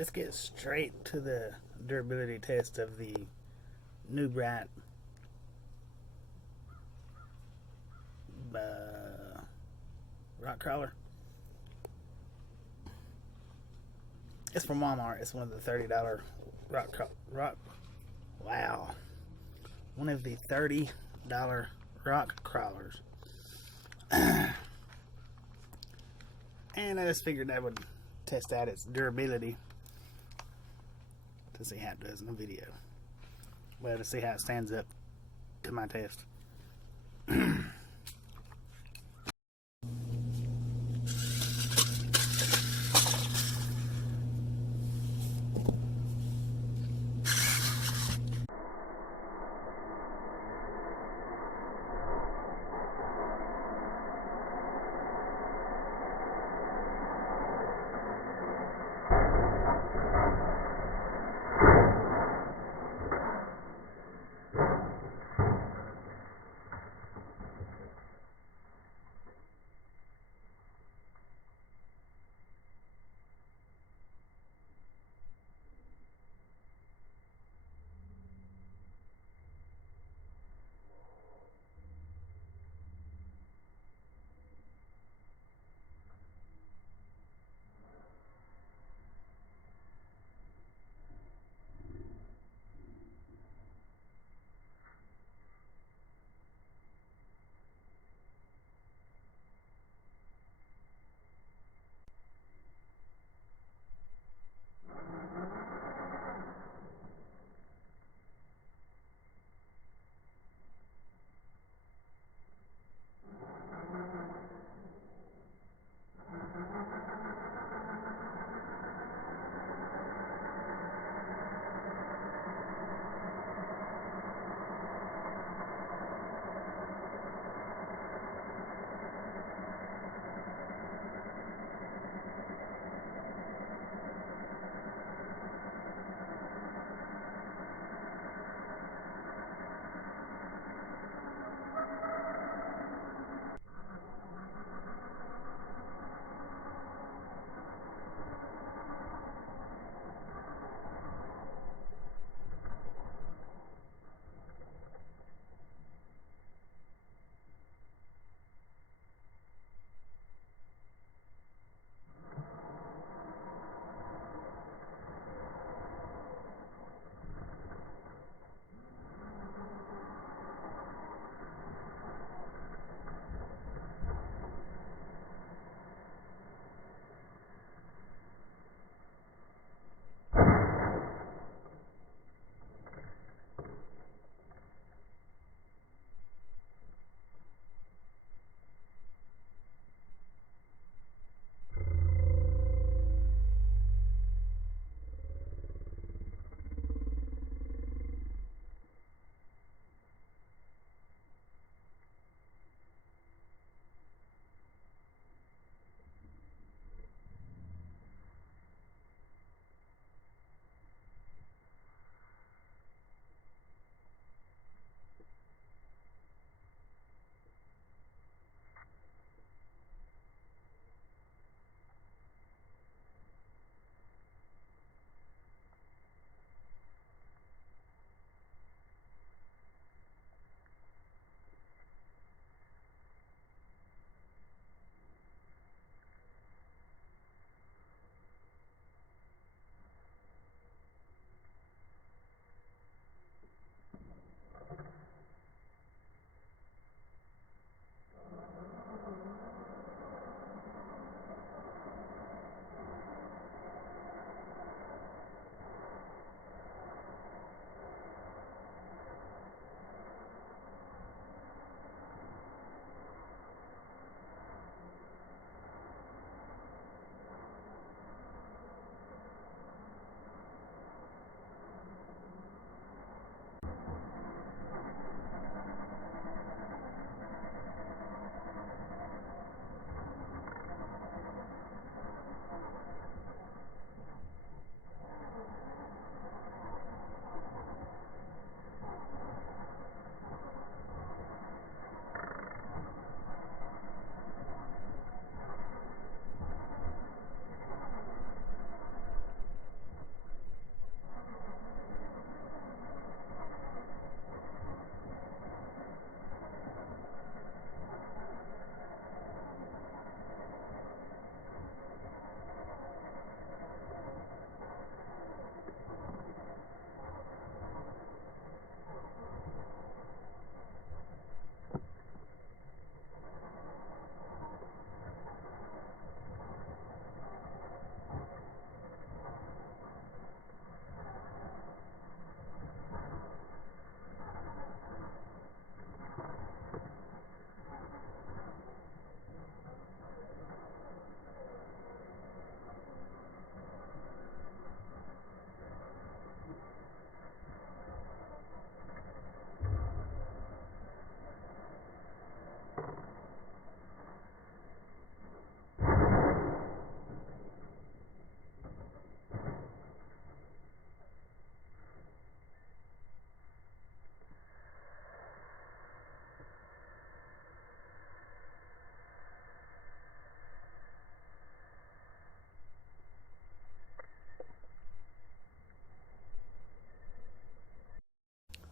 let's get straight to the durability test of the New Bright rock crawler. It's from Walmart. It's one of the $30 rock. Wow, one of the $30 rock crawlers. And I just figured I would test out its durability to see how it does in the video. Well, to see how it stands up to my test.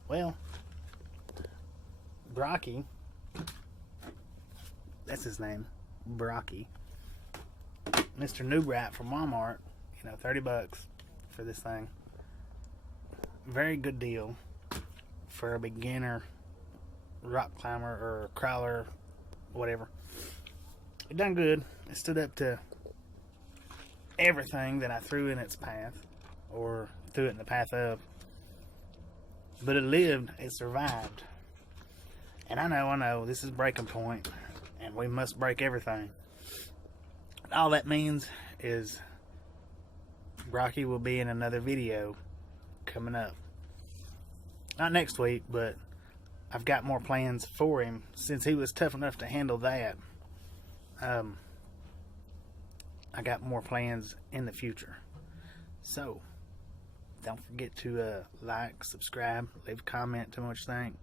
Well, Brocky, that's his name, Brocky, Mr. Newbright from Walmart, $30 for this thing. Very good deal for a beginner rock climber or crawler, whatever. It done good. It stood up to everything that I threw in its path, or threw it in the path of. But it lived, it survived. And I know, this is breaking point, and we must break everything. All that means is Brocky will be in another video coming up. Not next week, but I've got more plans for him since he was tough enough to handle that. I got more plans in the future. So, don't forget to like, subscribe, leave a comment, tell me what you think.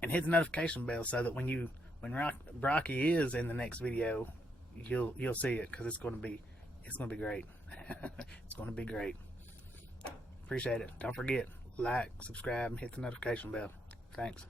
And hit the notification bell so that when Brocky is in the next video, you'll see it, because it's going to be great. It's going to be great. Appreciate it. Don't forget, like, subscribe, and hit the notification bell. Thanks.